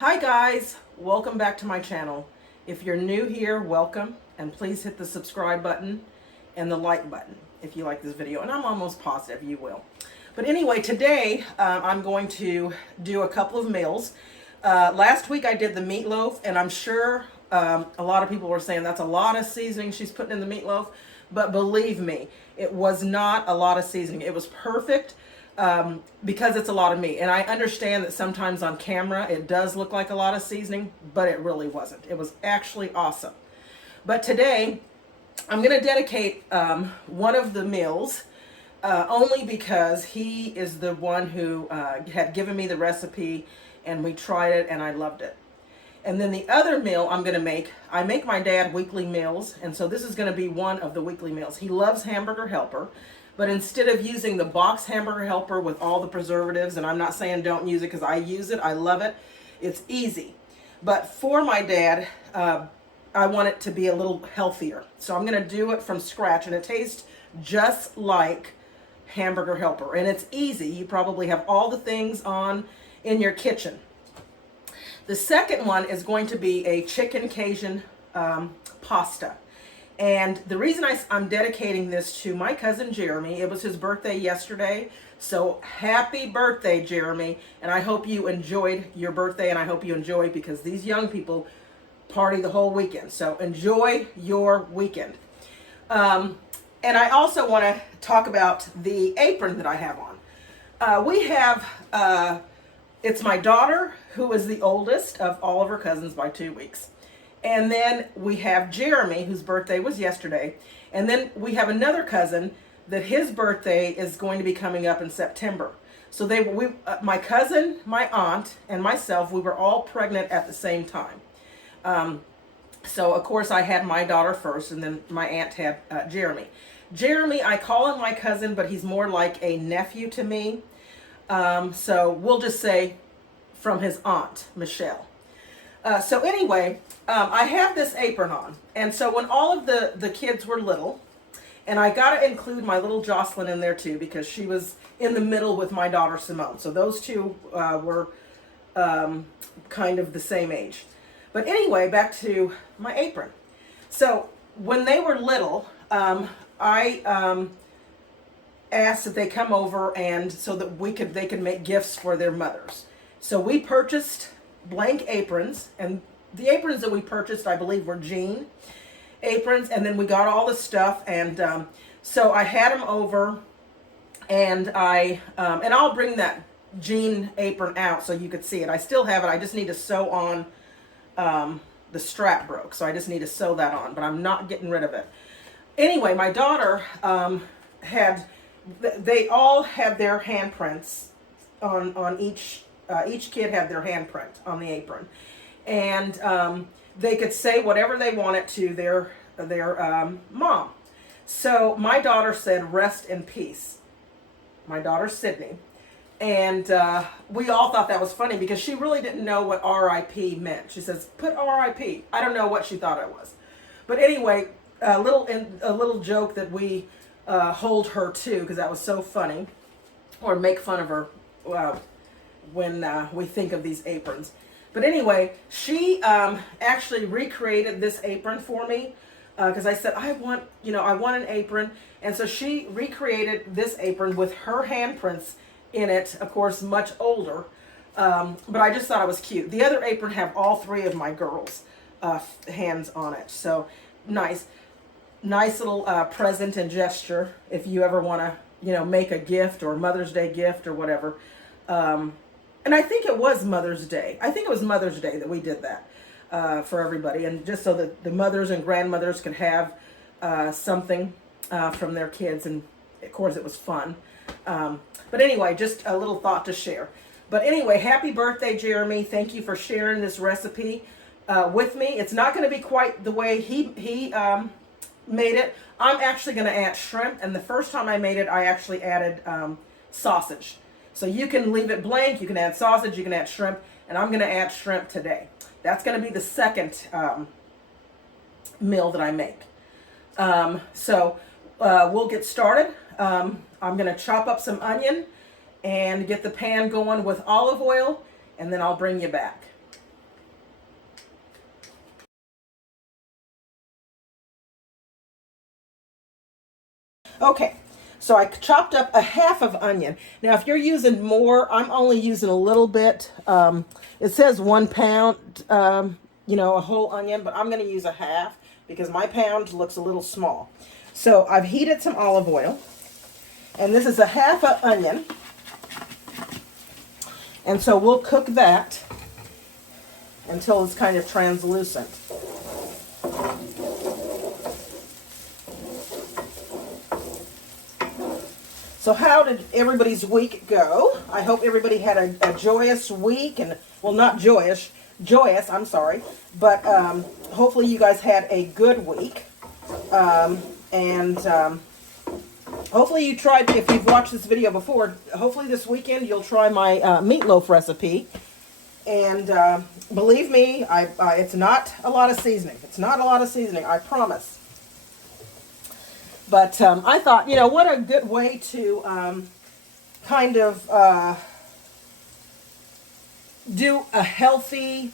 Hi guys, welcome back to my channel. If you're new here, welcome, and please hit the subscribe button and the like button if you like this video, and I'm almost positive you will. But anyway, today I'm going to do a couple of meals. Last week I did the meatloaf, and I'm sure a lot of people were saying that's a lot of seasoning she's putting in the meatloaf, but believe me, it was not a lot of seasoning. It was perfect. Because it's a lot of meat. And I understand that sometimes on camera it does look like a lot of seasoning, but it really wasn't. It was actually awesome. But today I'm going to dedicate one of the meals only because he is the one who had given me the recipe and we tried it and I loved it. And then the other meal I'm going to make, I make my dad weekly meals, and so this is going to be one of the weekly meals. He loves Hamburger Helper. But instead of using the box Hamburger Helper with all the preservatives, and I'm not saying don't use it because I use it, I love it, it's easy. But for my dad, I want it to be a little healthier. So I'm going to do it from scratch, and it tastes just like Hamburger Helper. And it's easy. You probably have all the things on in your kitchen. The second one is going to be a chicken Cajun pasta. And the reason I'm dedicating this to my cousin Jeremy, it was his birthday yesterday. So happy birthday, Jeremy. And I hope you enjoyed your birthday, and I hope you enjoyed, because these young people party the whole weekend. So enjoy your weekend. And I also want to talk about the apron that I have on. We have, it's my daughter, who is the oldest of all of her cousins by 2 weeks. And then we have Jeremy, whose birthday was yesterday. And then we have another cousin that his birthday is going to be coming up in September. So my cousin, my aunt, and myself, we were all pregnant at the same time. So of course I had my daughter first, and then my aunt had Jeremy. Jeremy, I call him my cousin, but he's more like a nephew to me. So we'll just say from his aunt, Michelle. So anyway, I have this apron on. And so when all of the kids were little, and I got to include my little Jocelyn in there too, because she was in the middle with my daughter Simone. So those two were kind of the same age. But anyway, back to my apron. So when they were little, I asked that they come over, and so that they could make gifts for their mothers. So we purchased blank aprons, and the aprons that we purchased, I believe, were jean aprons, and then we got all the stuff, and so I had them over, and I'll bring that jean apron out so you could see it. I still have it. I just need to sew on, the strap broke, so I just need to sew that on, but I'm not getting rid of it. Anyway, my daughter they all had their handprints on each kid had their handprint on the apron, and they could say whatever they wanted to their mom. So my daughter said, "Rest in peace." My daughter Sydney, and we all thought that was funny because she really didn't know what R.I.P. meant. She says, "Put R.I.P." I don't know what she thought it was, but anyway, a little joke that we hold her to, because that was so funny, or make fun of her. When we think of these aprons. But anyway, she actually recreated this apron for me, because I said, I want an apron. And so she recreated this apron with her handprints in it, of course, much older. But I just thought it was cute. The other apron have all three of my girls' hands on it. So nice little present and gesture if you ever want to, make a gift, or Mother's Day gift or whatever. And I think it was Mother's Day. I think it was Mother's Day that we did that for everybody. And just so that the mothers and grandmothers could have something from their kids. And of course it was fun. But anyway, just a little thought to share. But anyway, happy birthday, Jeremy. Thank you for sharing this recipe with me. It's not going to be quite the way he made it. I'm actually going to add shrimp. And the first time I made it, I actually added sausage. So you can leave it blank, you can add sausage, you can add shrimp, and I'm going to add shrimp today. That's going to be the second meal that I make. So we'll get started. I'm going to chop up some onion and get the pan going with olive oil, and then I'll bring you back. Okay, so I chopped up a half of onion. Now, if you're using more, I'm only using a little bit. It says 1 pound, you know, a whole onion, but I'm going to use a half because my pound looks a little small. So I've heated some olive oil, and this is a half an onion. And so we'll cook that until it's kind of translucent. So how did everybody's week go? I hope everybody had a joyous week, and, well, not joyous, I'm sorry, but hopefully you guys had a good week. Hopefully you tried, if you've watched this video before, hopefully this weekend you'll try my meatloaf recipe. And believe me, it's not a lot of seasoning. It's not a lot of seasoning, I promise. But I thought, you know, what a good way to kind of do a healthy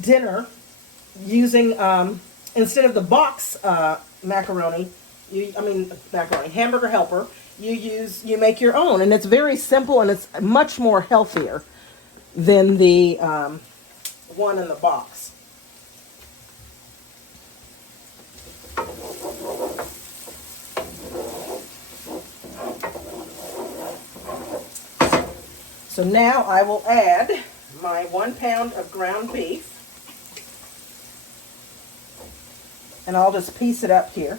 dinner using, instead of the box macaroni, hamburger helper, you make your own. And it's very simple, and it's much more healthier than the one in the box. So now I will add my 1 pound of ground beef, and I'll just piece it up here.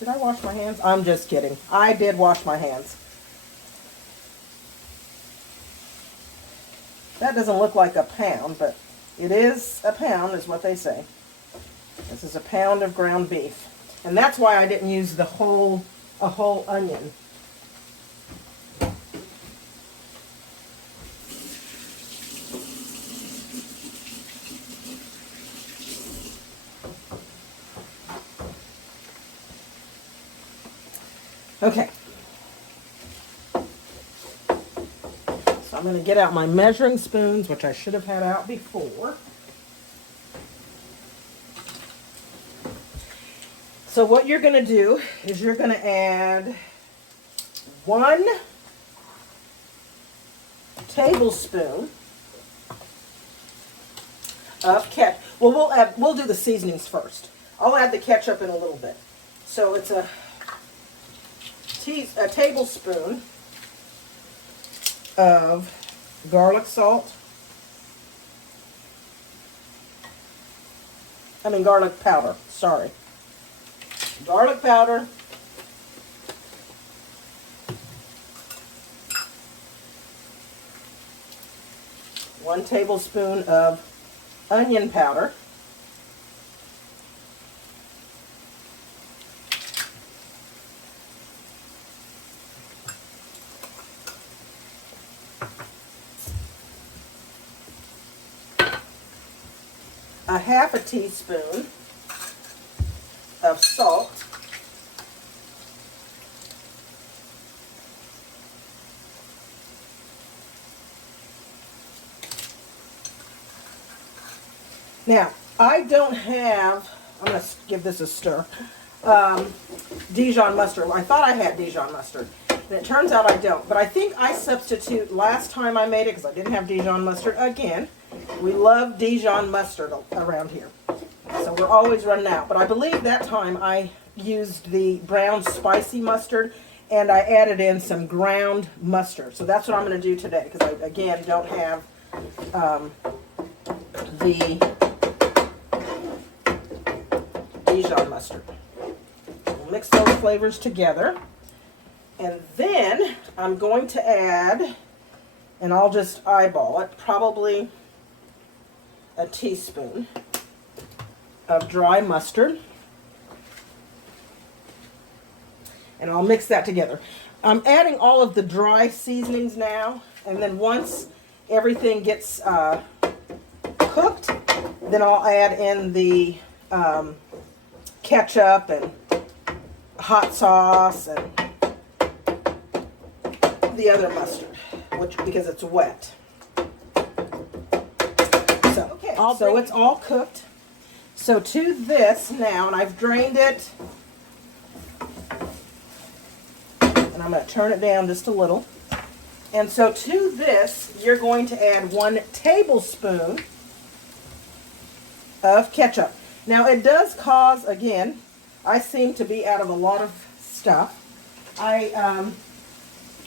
Did I wash my hands? I'm just kidding. I did wash my hands. That doesn't look like a pound, but it is a pound, is what they say. This is a pound of ground beef. And that's why I didn't use a whole onion. Okay. So I'm going to get out my measuring spoons, which I should have had out before. So what you're going to do is you're going to add 1 tablespoon of ketchup. Well, we'll do the seasonings first. I'll add the ketchup in a little bit. So it's a tablespoon of garlic salt. Garlic powder, sorry. Garlic powder. One tablespoon of onion powder. A half a teaspoon of salt. Now, I don't have, I'm going to give this a stir, Dijon mustard. I thought I had Dijon mustard, and it turns out I don't. But I think I substitute, last time I made it, because I didn't have Dijon mustard, again, we love Dijon mustard around here. So we're always running out. But I believe that time I used the brown spicy mustard, and I added in some ground mustard. So that's what I'm going to do today, because I, again, don't have the Dijon mustard. We'll mix those flavors together. And then I'm going to add, and I'll just eyeball it, probably a teaspoon of dry mustard. And I'll mix that together. I'm adding all of the dry seasonings now, and then once everything gets cooked, then I'll add in the ketchup and hot sauce and the other mustard, because it's wet. So, okay, so it's all cooked. So to this now, and I've drained it I'm going to turn it down just a little. And so to this, you're going to add 1 tablespoon of ketchup. Now it does cause, again, I seem to be out of a lot of stuff.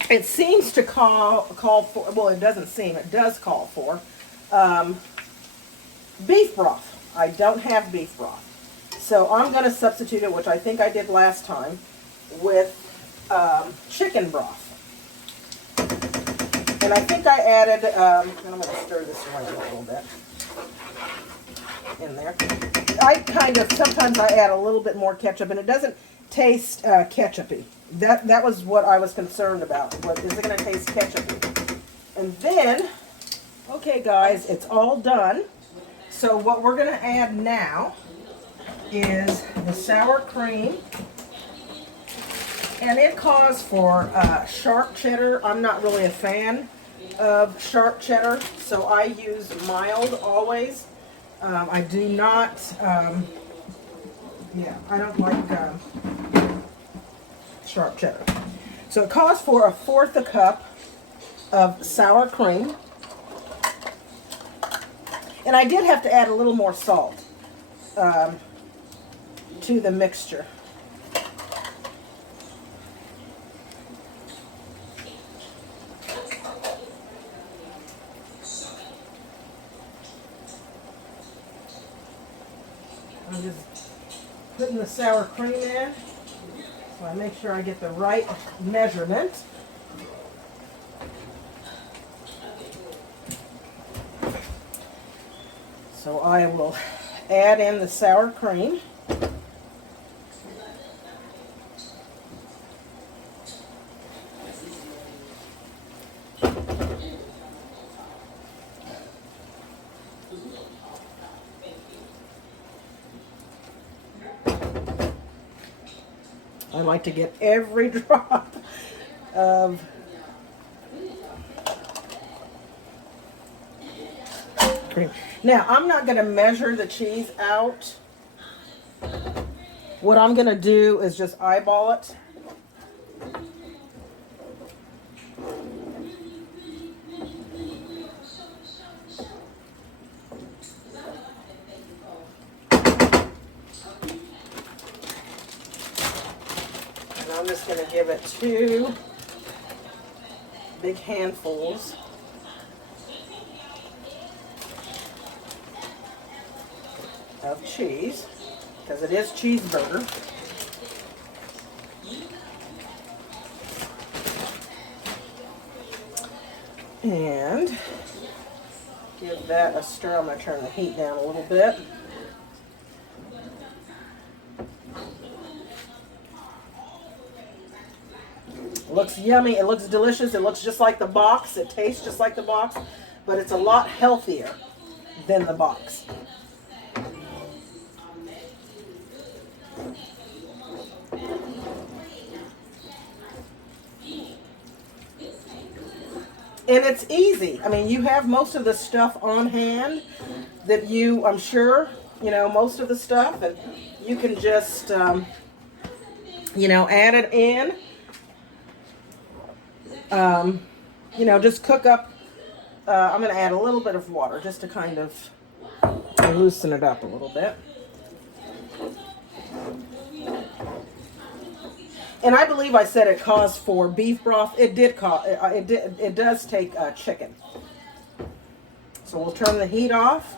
It seems to call for, well, it doesn't seem, it does call for beef broth. I don't have beef broth. So I'm going to substitute it, which I think I did last time, with chicken broth. And I think I added, and I'm going to stir this around a little bit in there. Sometimes I add a little bit more ketchup, and it doesn't taste ketchupy. That was what I was concerned about. Is it going to taste ketchupy? And then, okay guys, it's all done. So what we're going to add now is the sour cream. And it calls for sharp cheddar. I'm not really a fan of sharp cheddar, so I use mild always. I do not, I don't like sharp cheddar. So it calls for 1/4 cup of sour cream. And I did have to add a little more salt to the mixture. I'm just putting the sour cream in, so I make sure I get the right measurement. So I will add in the sour cream. I like to get every drop of cream. Now, I'm not going to measure the cheese out. What I'm going to do is just eyeball it. I'm just going to give it 2 big handfuls. Of cheese, because it is cheeseburger. And give that a stir. I'm going to turn the heat down a little bit. It looks yummy. It looks delicious. It looks just like the box. It tastes just like the box, but it's a lot healthier than the box. And it's easy. I mean, you have most of the stuff on hand that I'm sure, most of the stuff, and you can just, add it in. Just cook up. I'm going to add a little bit of water just to kind of loosen it up a little bit. And I believe I said it calls for beef broth. It does take chicken. So we'll turn the heat off.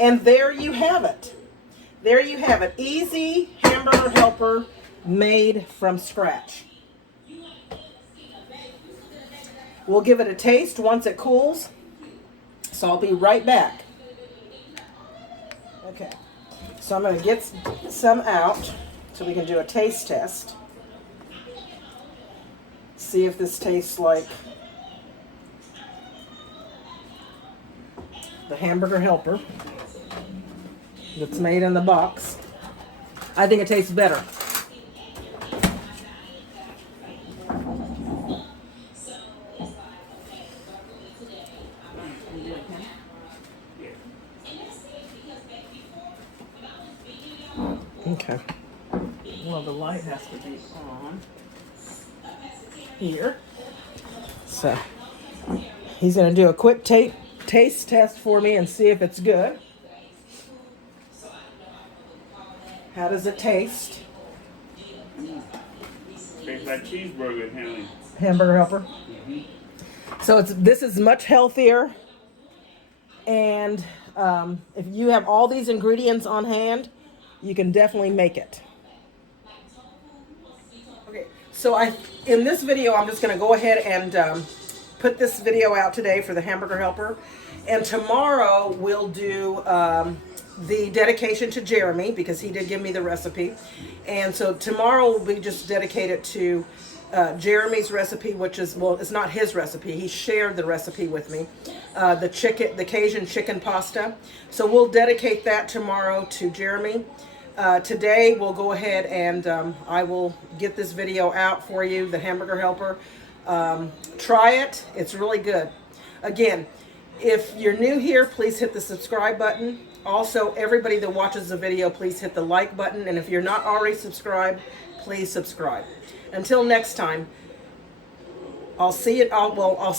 And there you have it. There you have it. Easy hamburger helper made from scratch. We'll give it a taste once it cools. So I'll be right back. Okay. So I'm going to get some out so we can do a taste test. See if this tastes like the hamburger helper that's made in the box. I think it tastes better. Okay. Well, the light has to be on. here. So he's going to do a quick taste test for me and see if it's good. How does it taste? Tastes like cheeseburger, honey. Hamburger Helper. So this is much healthier, and if you have all these ingredients on hand, you can definitely make it. Okay, so in this video, I'm just going to go ahead and put this video out today for the Hamburger Helper, and tomorrow we'll do the dedication to Jeremy, because he did give me the recipe, and so tomorrow will be just dedicated to Jeremy's recipe, which is, well, it's not his recipe. He shared the recipe with me, the Cajun chicken pasta. So we'll dedicate that tomorrow to Jeremy. Today we'll go ahead and I will get this video out for you, the Hamburger Helper. Try it. It's really good. Again, if you're new here, please hit the subscribe button. Also, everybody that watches the video, please hit the like button. And if you're not already subscribed, please subscribe. Until next time, I'll see you. I'll